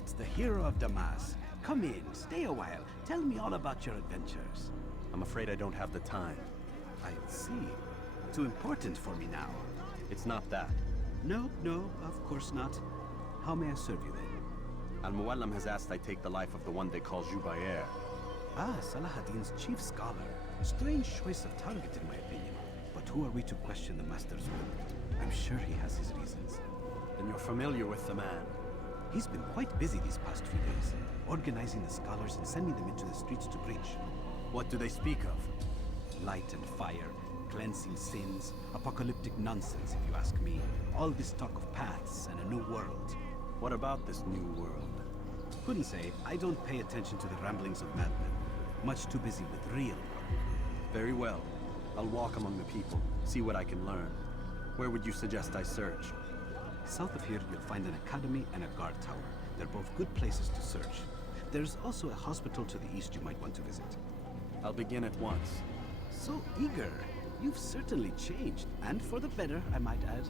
it's the hero of Damas. Come in, stay a while. Tell me all about your adventures. I'm afraid I don't have the time. I see. Too important for me now. It's not that. No, of course not. How may I serve you then? Al-Muallam has asked I take the life of the one they call RYZEN. Ah, Salahuddin's chief scholar. Strange choice of target in my opinion. But who are we to question the master's will? I'm sure he has his reasons. Then you're familiar with the man. He's been quite busy these past few days, organizing the scholars and sending them into the streets to preach. What do they speak of? Light and fire, cleansing sins, apocalyptic nonsense if you ask me. All this talk of paths and a new world. What about this new world? Couldn't say. I don't pay attention to the ramblings of madmen. Much too busy with real work. Very well. I'll walk among the people, see what I can learn. Where would you suggest I search? South of here, you'll find an academy and a guard tower. They're both good places to search. There's also a hospital to the east you might want to visit. I'll begin at once. So eager. You've certainly changed. And for the better, I might add.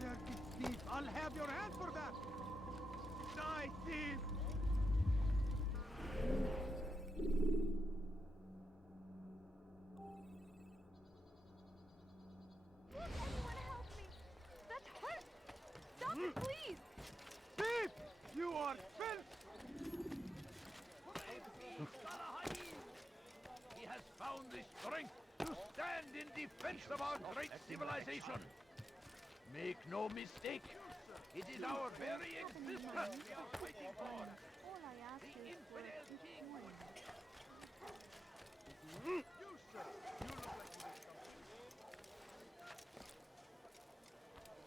Dirty thief! I'll have your hand for that! Die, thief! Anyone help me! That hurts! Stop it, please! Thief! You are filth! He has found the strength to stand in defense of our great civilization. Make no mistake, it is our very existence we are fighting for. All I ask The is for infidel a king. coin. You, sir! You look like you need something.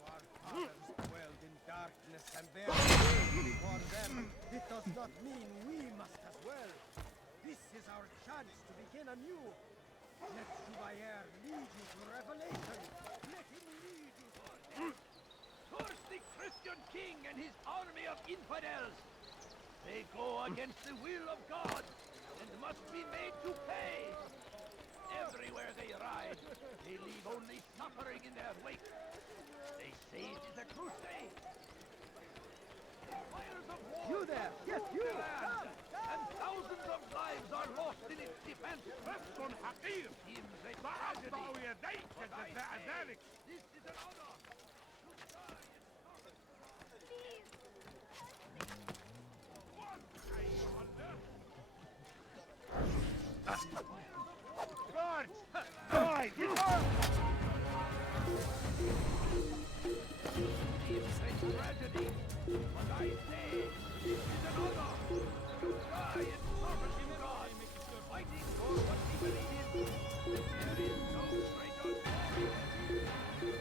Our fathers dwelled in darkness and there for them. It does not mean we must as well. This is our chance to begin anew. Let RYZEN lead you to revelation. Let him lead you to... Curse the Christian king and his army of infidels! They go against the will of God and must be made to pay. Everywhere they ride, they leave only suffering in their wake. They say it is a crusade. Fires of war. You there! Yes, you! The land, and thousands of lives are lost in its defense. رفض حقير! Seems a سأقطع tragedy. يديك But I جزاء say, ذلك! this is an honor. Please! Guards! Die! It's a tragedy, but I say this is an honor to die in service of God, fighting for what we believe in. There is no greater glory.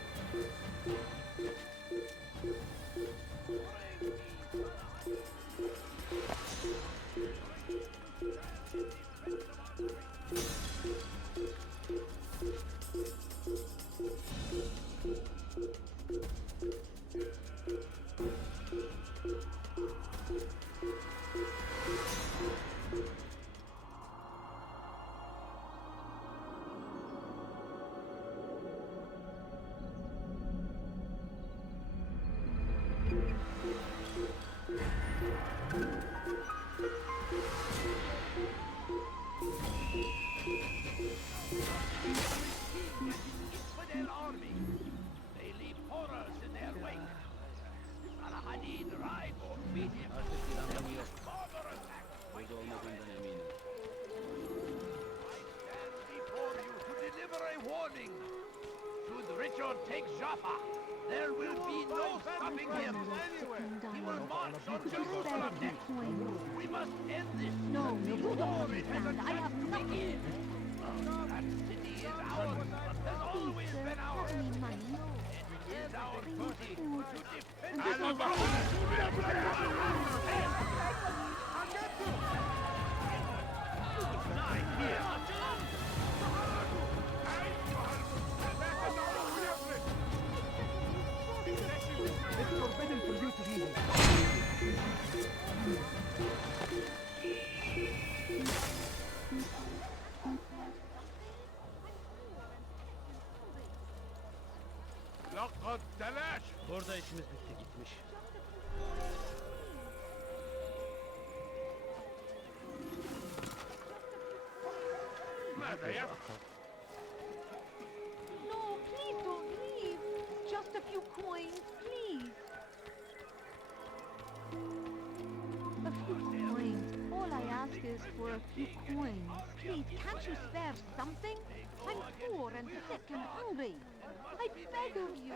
Infidel army. They leave horrors in their wake. Salahuddin drive or beat him. Barbarous act. I stand before you to deliver a warning. Should Richard take Jaffa, there will be no stopping him. He will march on Jerusalem next. We must end this. No, The you don't war, it has a understand. I chance have to nothing. begin. That city is ours, but has Please, always sir, been ours. give me money. It is our duty to defend I it. love It's forbidden for you to leave. birlikte gitmiş. No, please don't leave. Just a few coins, please. A few coins. All I ask is for a few coins. Please, can't you spare something? I'm poor and sick and hungry. I beg of you.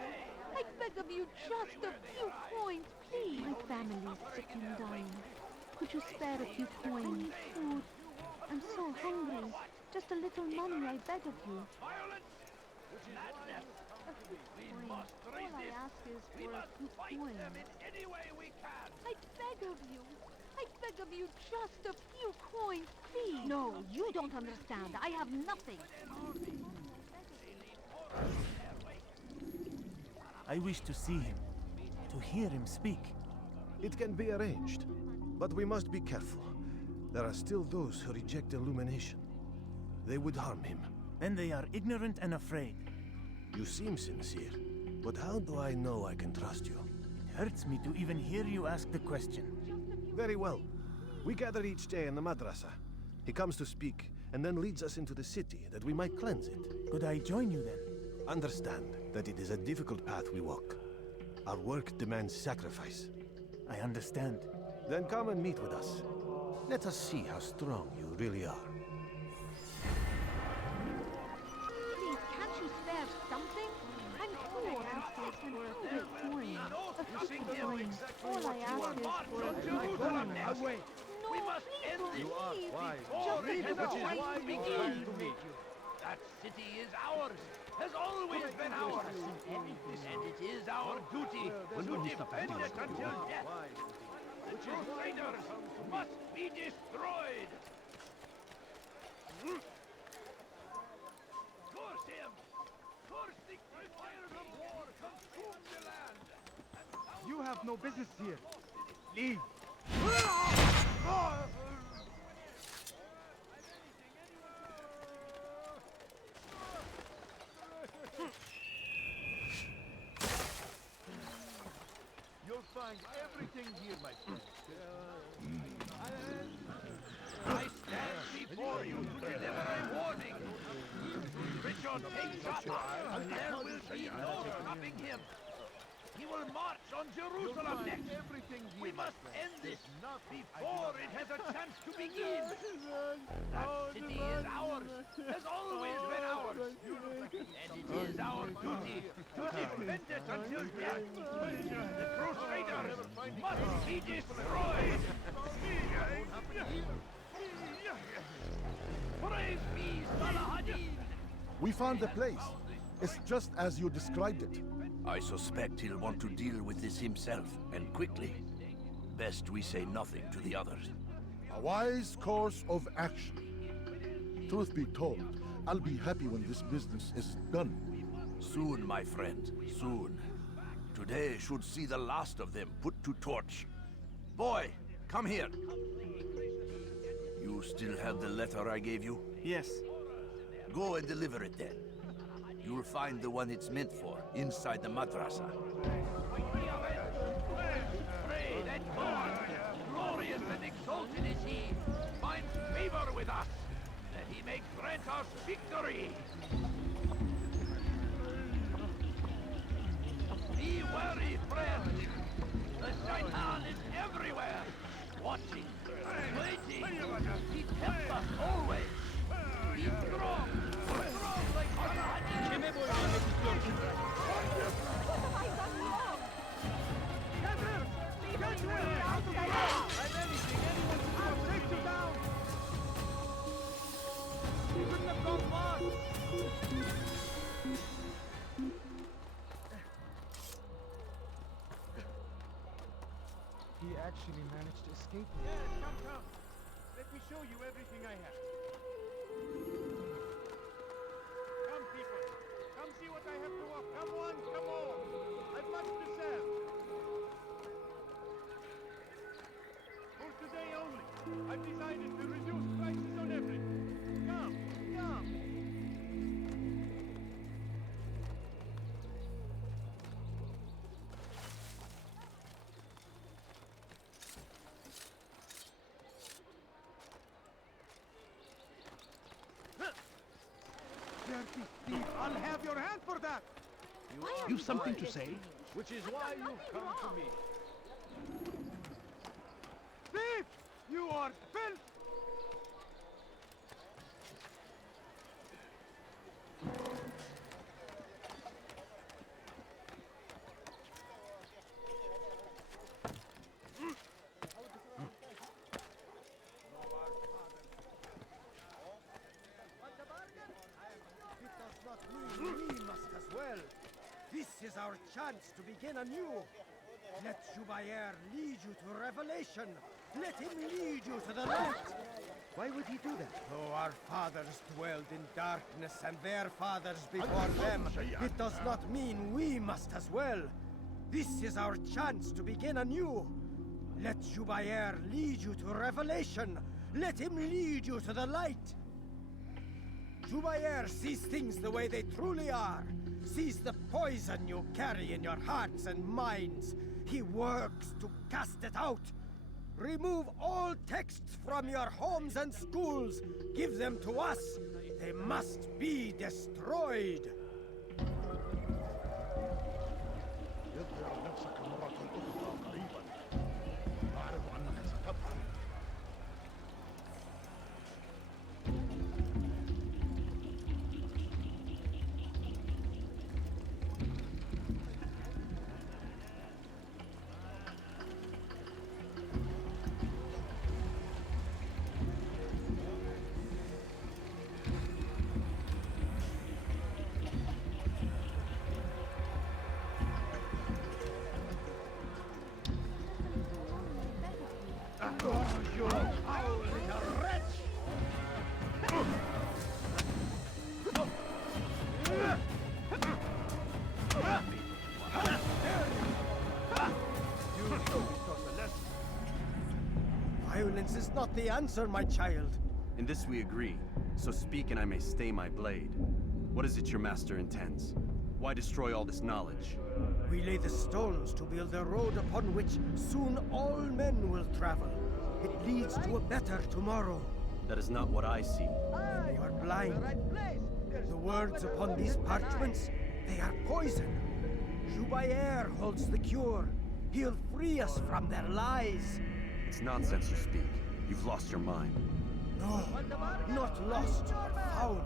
I beg of you, just a few coins, please. My family's sick and dying. Could you spare a few coins? Food. I'm so hungry. Just a little money, I beg of you. Violence! Madness! We must All I resist! ask is We for a must few fight coins. them in any way we can! I beg of you. I beg of you, just a few coins, please. No, you don't understand. I have nothing. I wish to see him, to hear him speak. It can be arranged, but we must be careful. There are still those who reject illumination. They would harm him. Then they are ignorant and afraid. You seem sincere, but how do I know I can trust you? It hurts me to even hear you ask the question. Very well. We gather each day in the madrasa. He comes to speak, and then leads us into the city, that we might cleanse it. Could I join you then? Understand that it is a difficult path we walk. Our work demands sacrifice. I understand. Then come and meet with us. Let us see how strong you really are. Please, can't you spare something? I'm poor and sick and hungry. Coins. A few coins. All I ask is for a few coins. Away! No, We must please end don't this. leave. Before Just it a has a few chance coins, to begin! That city is ours, has always been ours, and it is our duty to defend it until death. The Crusaders must be destroyed! Curse him! Curse the fires of war consume the land! You have no business here. Leave. You'll find everything here, my friend. I stand before you to deliver a warning. Richard takes us, and there will be no stopping him. He will march on Jerusalem next. Everything here, We my must friend. end this Not before it has a chance to begin. That city is ours, has always been ours, and it is our duty to defend it until death. The Crusaders must be destroyed. Praise be Salahadin! We found the place. It's just as you described it. I suspect he'll want to deal with this himself, and quickly. Best we say nothing to the others. A wise course of action. Truth be told, I'll be happy when this business is done. Soon, my friend, soon. Today should see the last of them put to torch. Boy, come here. You still have the letter I gave you? Yes. Go and deliver it then. You'll find the one it's meant for, inside the madrasa. Pray that God, glorious and exalted is He, finds favor with us, that He may grant us victory. Be wary, friend. The Shaitan is everywhere, watching, waiting. He tempts us always. Be strong like Salahadin. What have I done wrong? Leave me out of my way. I'm anything anyone can do. I'll take you down. You couldn't have gone far. He actually managed to escape me. Yes, come. Let me show you everything I have. Come, people. Come see what I have to offer. Come on, come all. I've much to sell. For today only, I've decided to reduce prices on everything. Come. dirty thief! I'll have your hand for that! You've something to say? Which is why you've come to me. Thief! You are filth! It does not mean we must as well. This is our chance to begin anew. Let Jubayer lead you to revelation. Let him lead you to the light. Why would he do that? Though our fathers dwelled in darkness and their fathers before them, it does not mean we must as well. This is our chance to begin anew. Let Jubayer lead you to revelation. Let him lead you to the light. Jubayer sees things the way they truly are. Sees the poison you carry in your hearts and minds. He works to cast it out. Remove all texts from your homes and schools. Give them to us. They must be destroyed. يظهر نفسك مرة أخرى قريبا. أعرف أنك ستفعل. Violence is not the answer, my child. In this we agree, so speak and I may stay my blade. What is it your master intends? Why destroy all this knowledge? We lay the stones to build a road upon which soon all men will travel. It leads to a better tomorrow. That is not what I see. You are blind. The words upon these parchments, they are poison. Jubayer holds the cure. He'll free us from their lies. It's nonsense you speak. You've lost your mind. No, not lost, but found.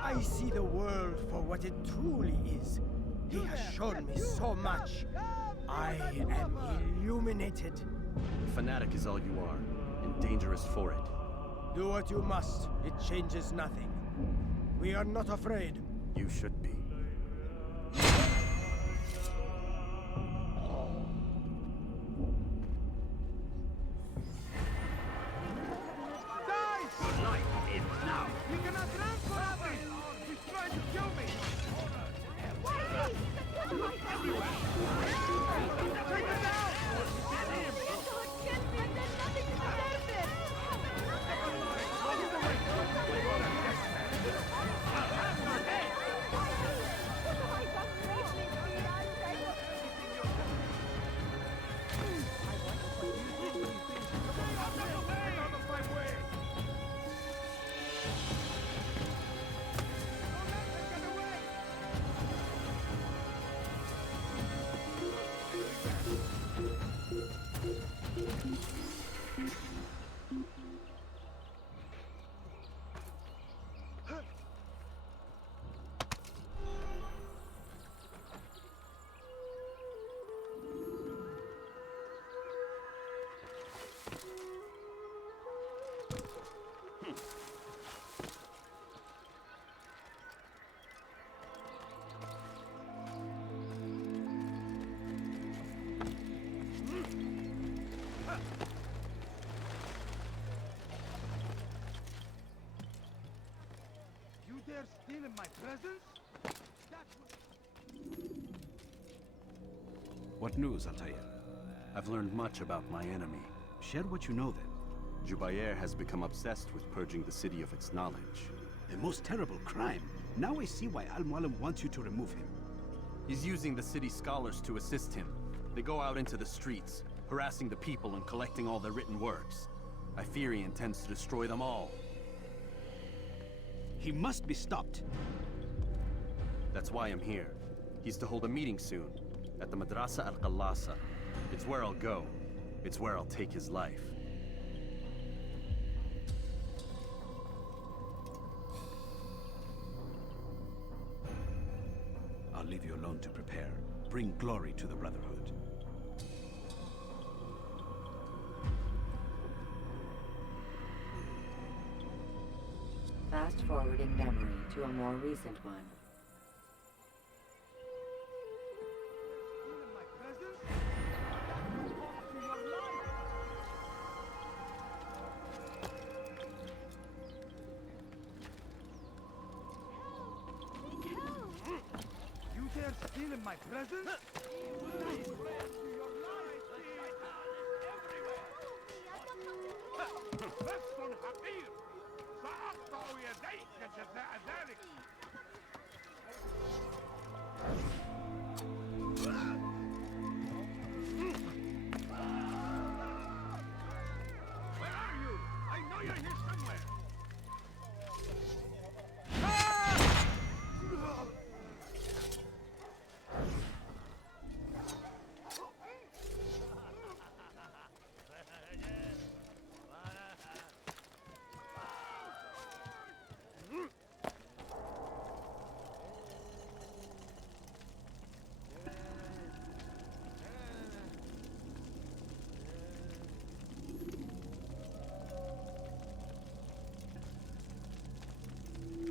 I see the world for what it truly is. He has shown me so much. I am illuminated. Fanatic is all you are, and dangerous for it. Do what you must. It changes nothing. We are not afraid. You should be. You cannot run forever! He's trying to kill me! Take him down! You dare steal in my presence? What news, Altair? I've learned much about my enemy. Share what you know then. Jubayer has become obsessed with purging the city of its knowledge. The most terrible crime. Now I see why Al-Mualim wants you to remove him. He's using the city scholars to assist him. They go out into the streets, harassing the people and collecting all their written works. I fear he intends to destroy them all. He must be stopped. That's why I'm here. He's to hold a meeting soon, at the Madrasa al-Qallasa. It's where I'll go. It's where I'll take his life. I'll leave you alone to prepare. Bring glory to the Brotherhood. Fast forwarding memory to a more recent one. You dare steal in my presence? لست حقير سأقطع يديك جزاء ذلك. Where are you? I know you're here somewhere.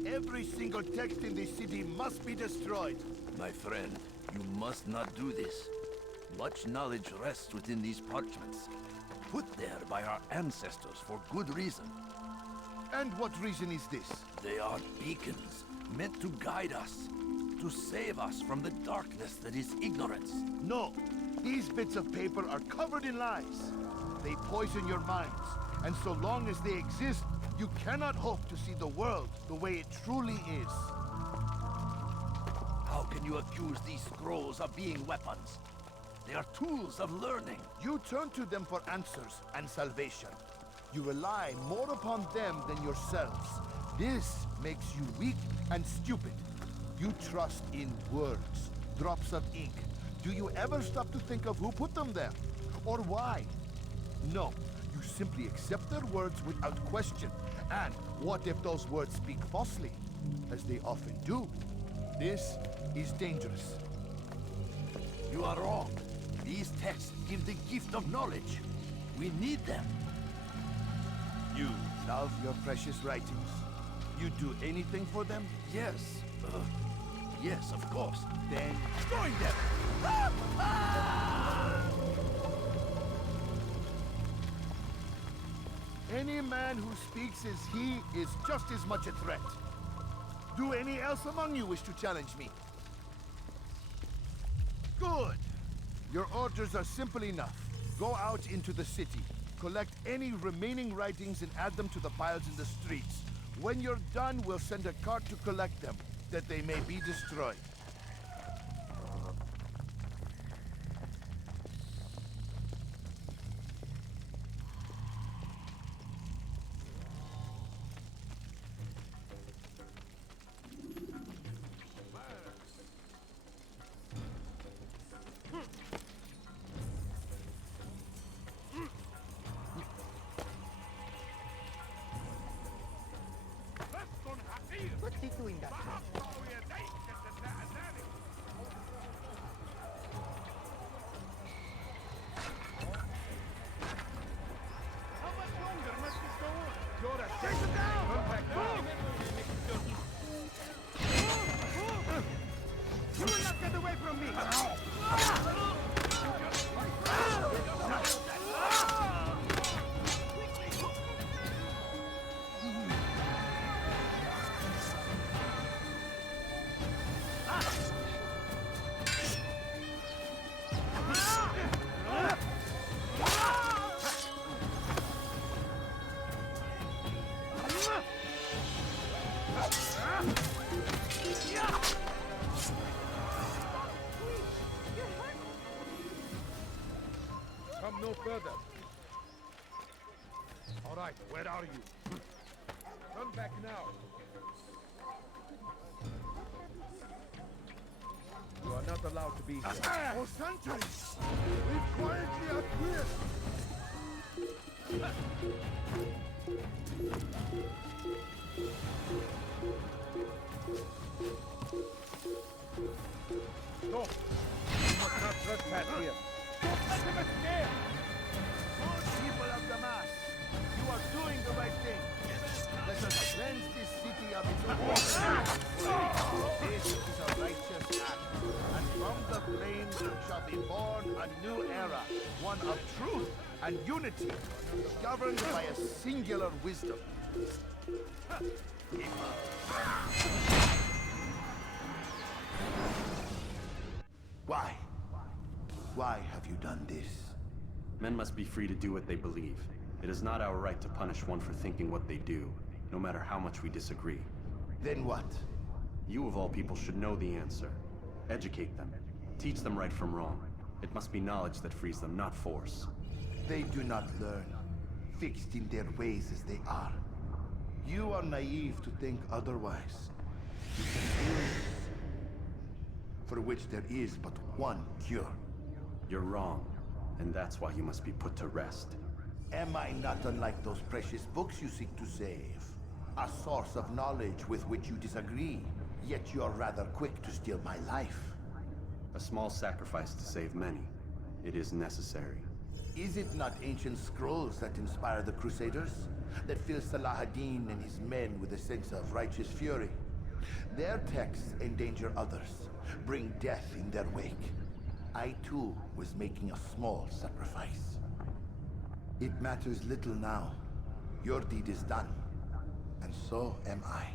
Every single text in this city must be destroyed. My friend, you must not do this. Much knowledge rests within these parchments, put there by our ancestors for good reason. And what reason is this? They are beacons, meant to guide us, to save us from the darkness that is ignorance. No, these bits of paper are covered in lies. They poison your minds, and so long as they exist, you cannot hope to see the world the way it truly is. How can you accuse these scrolls of being weapons? They are tools of learning. You turn to them for answers and salvation. You rely more upon them than yourselves. This makes you weak and stupid. You trust in words, drops of ink. Do you ever stop to think of who put them there? Or why? No, you simply accept their words without question. And what if those words speak falsely? As they often do. This is dangerous. You are wrong. These texts give the gift of knowledge. We need them. You love your precious writings. You'd do anything for them? Yes. Yes, of course. Then join them! Any man who speaks as he is just as much a threat. Do any else among you wish to challenge me? Good. Your orders are simple enough. Go out into the city. Collect any remaining writings and add them to the piles in the streets. When you're done, we'll send a cart to collect them, that they may be destroyed. What's he doing that for? How much longer must this go on? You're a chase him down! Come back down! You will not get away from me! Come no further. All right, where are you? Come back now. You are not allowed to be here. For centuries, we've quietly acquiesced. No! You must not trespass here. Don't let him escape! Good people of the mass, you are doing the right thing. Let us cleanse this city of its This is a righteous act, and from the flames shall be born a new era, one of truth and unity, governed by a singular wisdom. Why? Why have you done this? Men must be free to do what they believe. It is not our right to punish one for thinking what they do, no matter how much we disagree. Then what? You of all people should know the answer. Educate them. Teach them right from wrong. It must be knowledge that frees them, not force. They do not learn, fixed in their ways as they are. You are naive to think otherwise. You can illness, for which there is but one cure. You're wrong, and that's why you must be put to rest. Am I not unlike those precious books you seek to save? A source of knowledge with which you disagree, yet you are rather quick to steal my life. A small sacrifice to save many. It is necessary. Is it not ancient scrolls that inspire the Crusaders? That fill Salah ad-Din and his men with a sense of righteous fury? Their texts endanger others, bring death in their wake. I too was making a small sacrifice. It matters little now. Your deed is done, and so am I.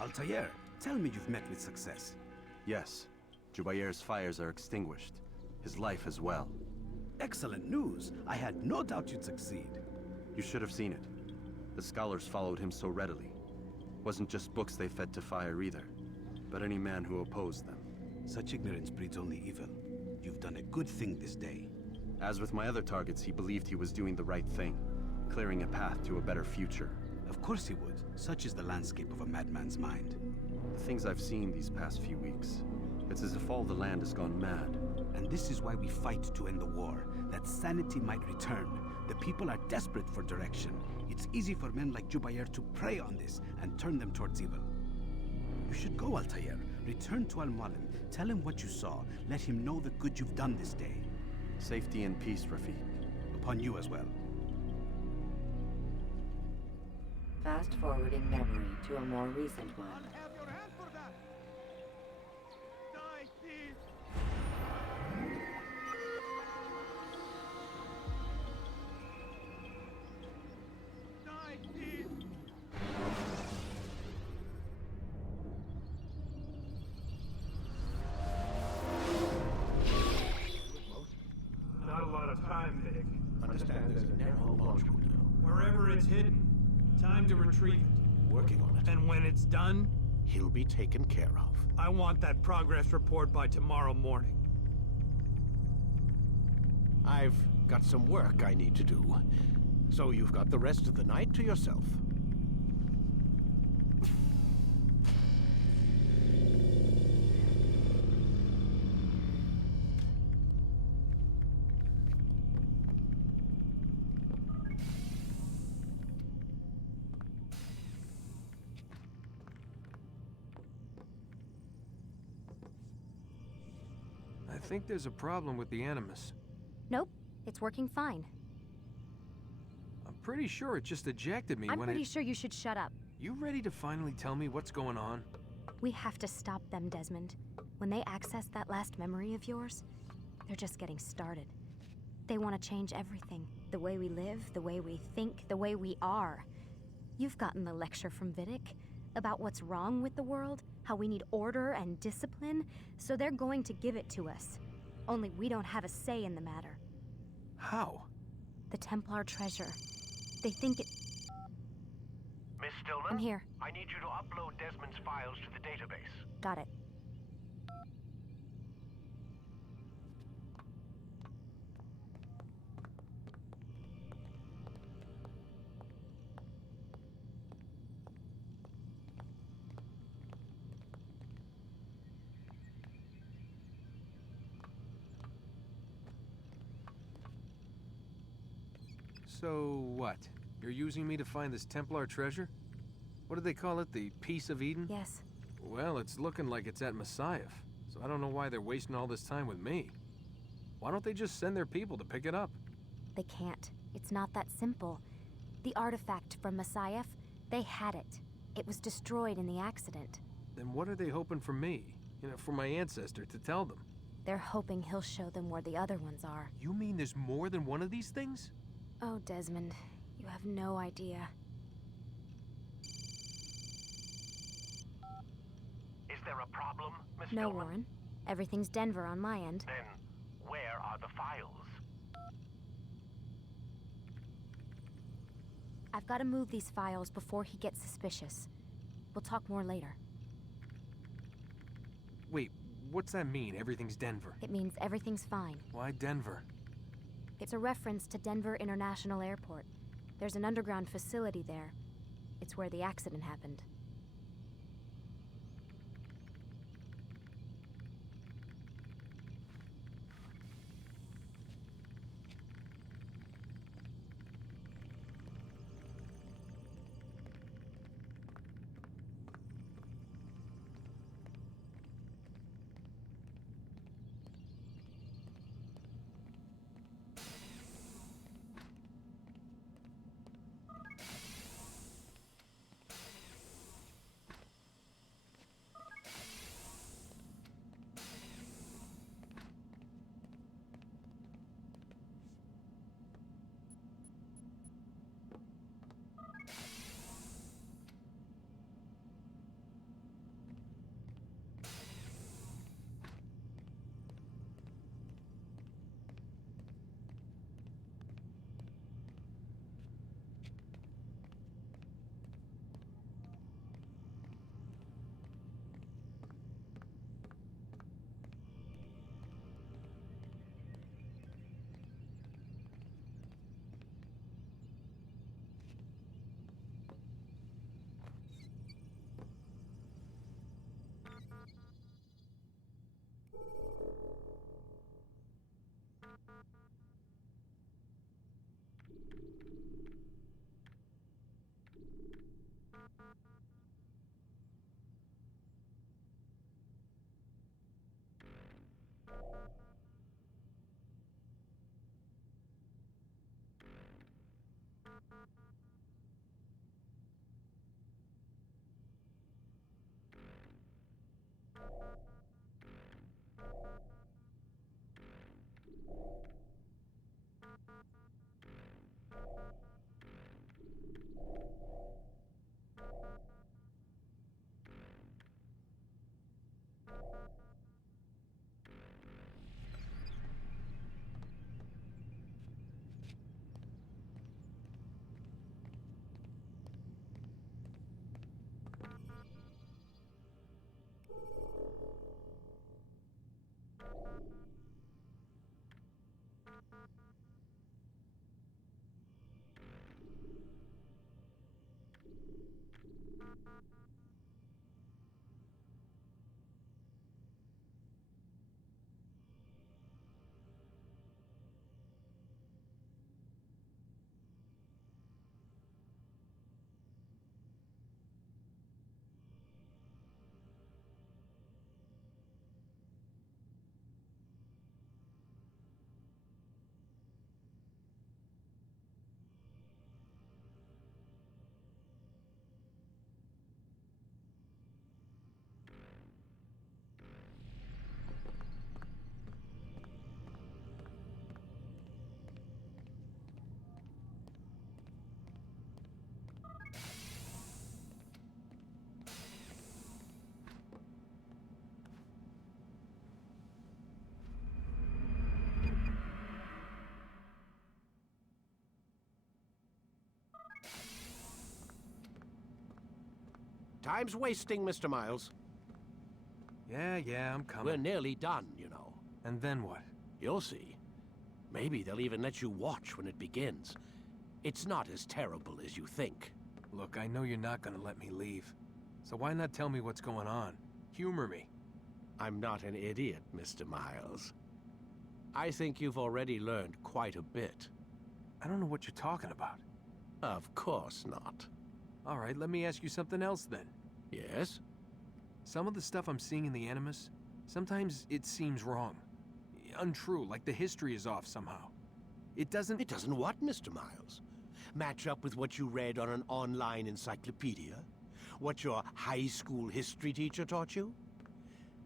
Altair, tell me you've met with success. Yes. Jubair's fires are extinguished. His life as well. Excellent news. I had no doubt you'd succeed. You should have seen it. The scholars followed him so readily. Wasn't just books they fed to fire either, but any man who opposed them. Such ignorance breeds only evil. You've done a good thing this day. As with my other targets, he believed he was doing the right thing, clearing a path to a better future. Of course he would. Such is the landscape of a madman's mind. The things I've seen these past few weeks, it's as if all the land has gone mad. And this is why we fight to end the war, that sanity might return. The people are desperate for direction. It's easy for men like Jubair to prey on this and turn them towards evil. You should go, Altair. Return to Al-Mualim. Tell him what you saw. Let him know the good you've done this day. Safety and peace, Rafiq. Upon you as well. Fast forwarding memory to a more recent one. I'll have your hand for that! Die, thief! Die, thief! Not a lot of time, Vic. Understand there's a narrow launch window. Wherever it's hidden, time to retrieve it. Working on it. And when it's done, He'll be taken care of. I want that progress report by tomorrow morning. I've got some work I need to do. So you've got the rest of the night to yourself. I think there's a problem with the Animus. Nope, it's working fine. I'm pretty sure it just ejected me I'm when pretty sure you should shut up. You ready to finally tell me what's going on? We have to stop them, Desmond. When they access that last memory of yours, they're just getting started. They want to change everything. The way we live, the way we think, the way we are. You've gotten the lecture from Vidic about what's wrong with the world, how we need order and discipline, so they're going to give it to us. Only we don't have a say in the matter. How? The Templar treasure. They think it... Miss Stillman? I'm here. I need you to upload Desmond's files to the database. Got it. So what? You're using me to find this Templar treasure? What do they call it? The Piece of Eden? Yes. Well, it's looking like it's at Messiah, so I don't know why they're wasting all this time with me. Why don't they just send their people to pick it up? They can't. It's not that simple. The artifact from Messiah, they had it. It was destroyed in the accident. Then what are they hoping for me? You know, for my ancestor to tell them? They're hoping he'll show them where the other ones are. You mean there's more than one of these things? Oh, Desmond, you have no idea. Is there a problem, Miss No, Stillman? Warren. Everything's Denver on my end. Then, where are the files? I've got to move these files before he gets suspicious. We'll talk more later. Wait, what's that mean, everything's Denver? It means everything's fine. Why Denver? It's a reference to Denver International Airport. There's an underground facility there. It's where the accident happened. Time's wasting, Mr. Miles. Yeah, I'm coming. We're nearly done, you know. And then what? You'll see. Maybe they'll even let you watch when it begins. It's not as terrible as you think. Look, I know you're not gonna let me leave. So why not tell me what's going on? Humor me. I'm not an idiot, Mr. Miles. I think you've already learned quite a bit. I don't know what you're talking about. Of course not. All right, let me ask you something else then. Yes? Some of the stuff I'm seeing in the Animus, sometimes it seems wrong. Untrue, like the history is off somehow. It doesn't... It doesn't what, Mr. Miles? Match up with what you read on an online encyclopedia? What your high school history teacher taught you?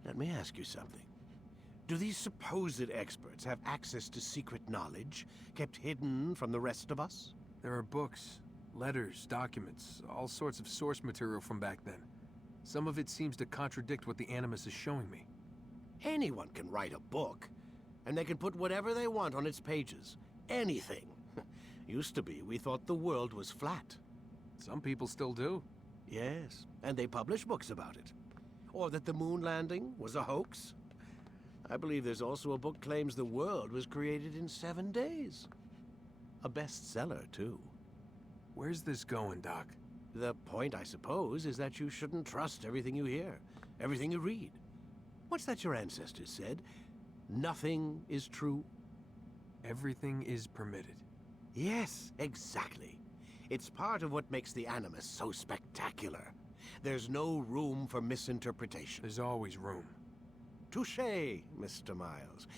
Let me ask you something. Do these supposed experts have access to secret knowledge kept hidden from the rest of us? There are books, letters, documents, all sorts of source material from back then. Some of it seems to contradict what the Animus is showing me. Anyone can write a book, and they can put whatever they want on its pages. Anything. Used to be, we thought the world was flat. Some people still do. Yes, and they publish books about it. Or that the moon landing was a hoax. I believe there's also a book claims the world was created in 7 days. A bestseller, too. Where's this going, Doc? The point, I suppose, is that you shouldn't trust everything you hear, everything you read. What's that your ancestors said? Nothing is true? Everything is permitted. Yes, exactly. It's part of what makes the Animus so spectacular. There's no room for misinterpretation. There's always room. Touché, Mr. Miles.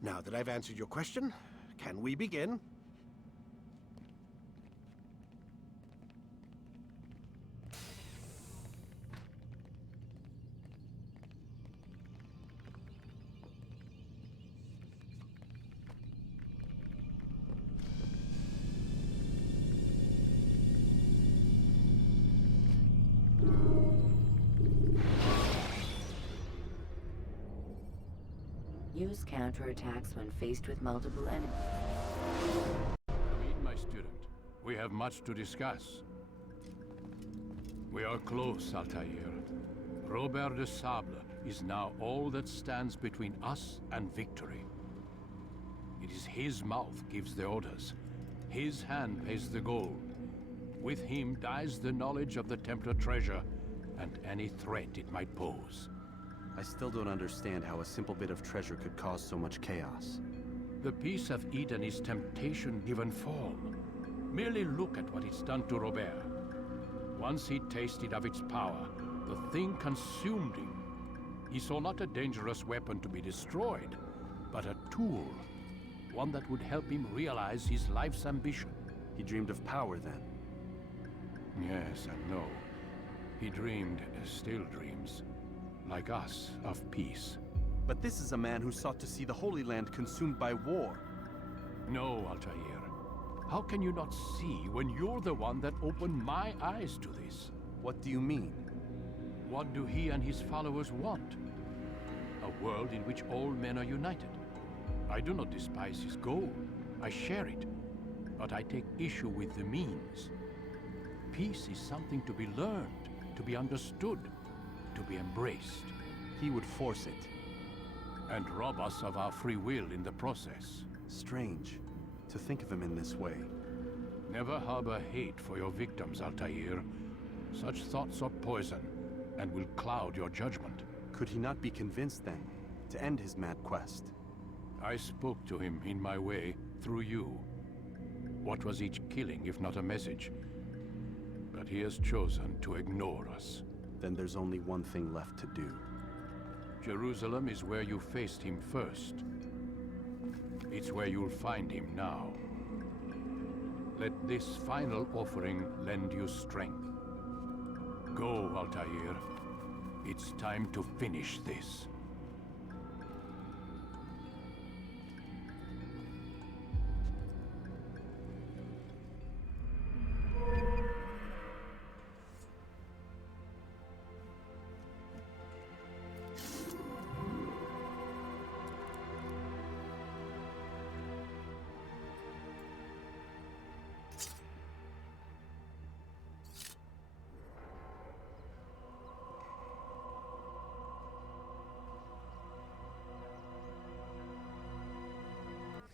Now that I've answered your question, can we begin? Use counterattacks when faced with multiple enemies. Read, my student. We have much to discuss. We are close, Altair. Robert de Sable is now all that stands between us and victory. It is his mouth gives the orders. His hand pays the gold. With him dies the knowledge of the Templar treasure and any threat it might pose. I still don't understand how a simple bit of treasure could cause so much chaos. The Peace of Eden is temptation given form. Merely look at what it's done to Robert. Once he tasted of its power, the thing consumed him. He saw not a dangerous weapon to be destroyed, but a tool. One that would help him realize his life's ambition. He dreamed of power then? Yes and no. He dreamed, still dreams. Like us, of peace. But this is a man who sought to see the Holy Land consumed by war. No, Altair. How can you not see when you're the one that opened my eyes to this? What do you mean? What do he and his followers want? A world in which all men are united. I do not despise his goal. I share it. But I take issue with the means. Peace is something to be learned, to be understood. to be embraced. He would force it. And rob us of our free will in the process. Strange to think of him in this way. Never harbor hate for your victims, Altair. Such thoughts are poison and will cloud your judgment. Could he not be convinced then to end his mad quest? I spoke to him in my way, through you. What was each killing if not a message? But he has chosen to ignore us. Then there's only one thing left to do. Jerusalem is where you faced him first. It's where you'll find him now. Let this final offering lend you strength. Go, Altair. It's time to finish this.